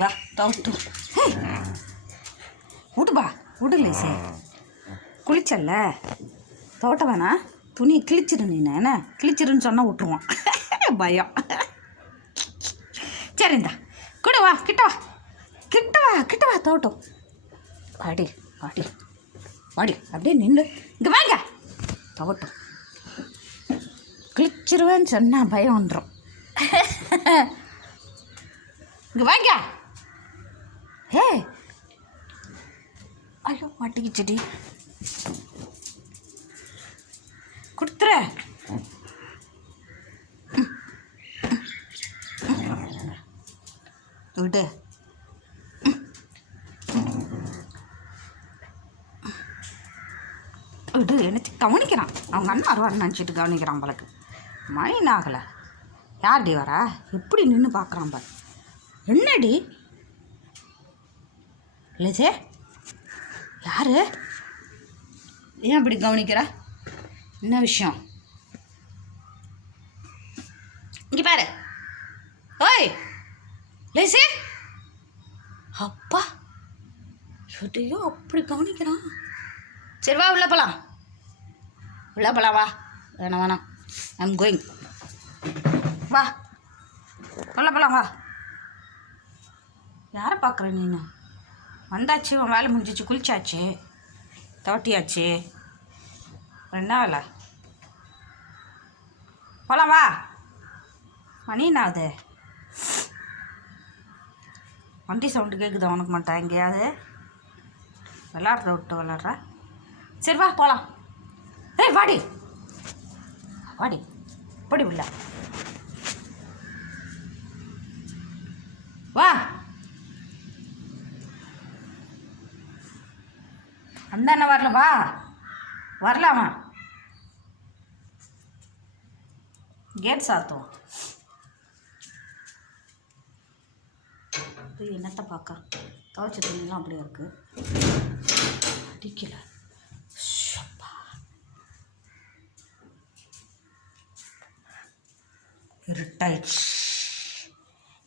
வா தோட்டு விடுப்பா விடலை சார் குளிச்சல்ல தோட்ட வேணா துணியை கிழிச்சிரு நீ என்ன கிழிச்சிருன்னு சொன்னால் விட்டுருவான் பயம். சரிந்தா கூட வா கிட்ட வா கிட்ட வா தோட்டம் வாடி வாடி வாடி அப்படியே நின்று இங்கே வாங்க தோட்டம் கிழிச்சிருவேன்னு சொன்னால் பயம் வந்துடும். இங்கே வாங்க. ஏ ஐயோ மாட்டிக்கிச்சடி கொடுத்துற. விடு விடு எனக்கு கவனிக்கிறான். அவங்க அண்ணன் வருவாருன்னு நினச்சிட்டு கவனிக்கிறான் பழக்கு. மணி ஆகலை யார்டி வரா எப்படி நின்று பார்க்குறான் பாரு. என்னடி இல்லைச்சே யார் ஏன் இப்படி கவனிக்கிற என்ன விஷயம் இங்கே பாரு. ஓய் லேசே அப்பா எதையோ அப்படி கவனிக்கிறான். சரி வா உள்ள போகலாம் வா வேணாம் ஐம் கோயிங் வா உள்ள போகலாம் வா. யாரை பார்க்குற நீನು வந்தாச்சு உன் வேலை முடிஞ்சிச்சு குளிச்சாச்சு தோட்டியாச்சு என்ன வேலை போகலாம் வா. மணி என்ன ஆகுது வண்டி சவுண்டு கேட்குது உனக்கு மாட்டேன் எங்கேயாவது விளாட்ற விட்டு விளாட்ற. சரி வா போகலாம். ஏய் வாடி வாடி படி உள்ள வா. அந்த என்ன வரல வா வரலாமா கேட் சாத்துவோம். என்னத்தை பார்க்க துவைச்ச துணிலாம் அப்படியே இருக்குது அடிக்கல. இருட்டாயிடுச்சு.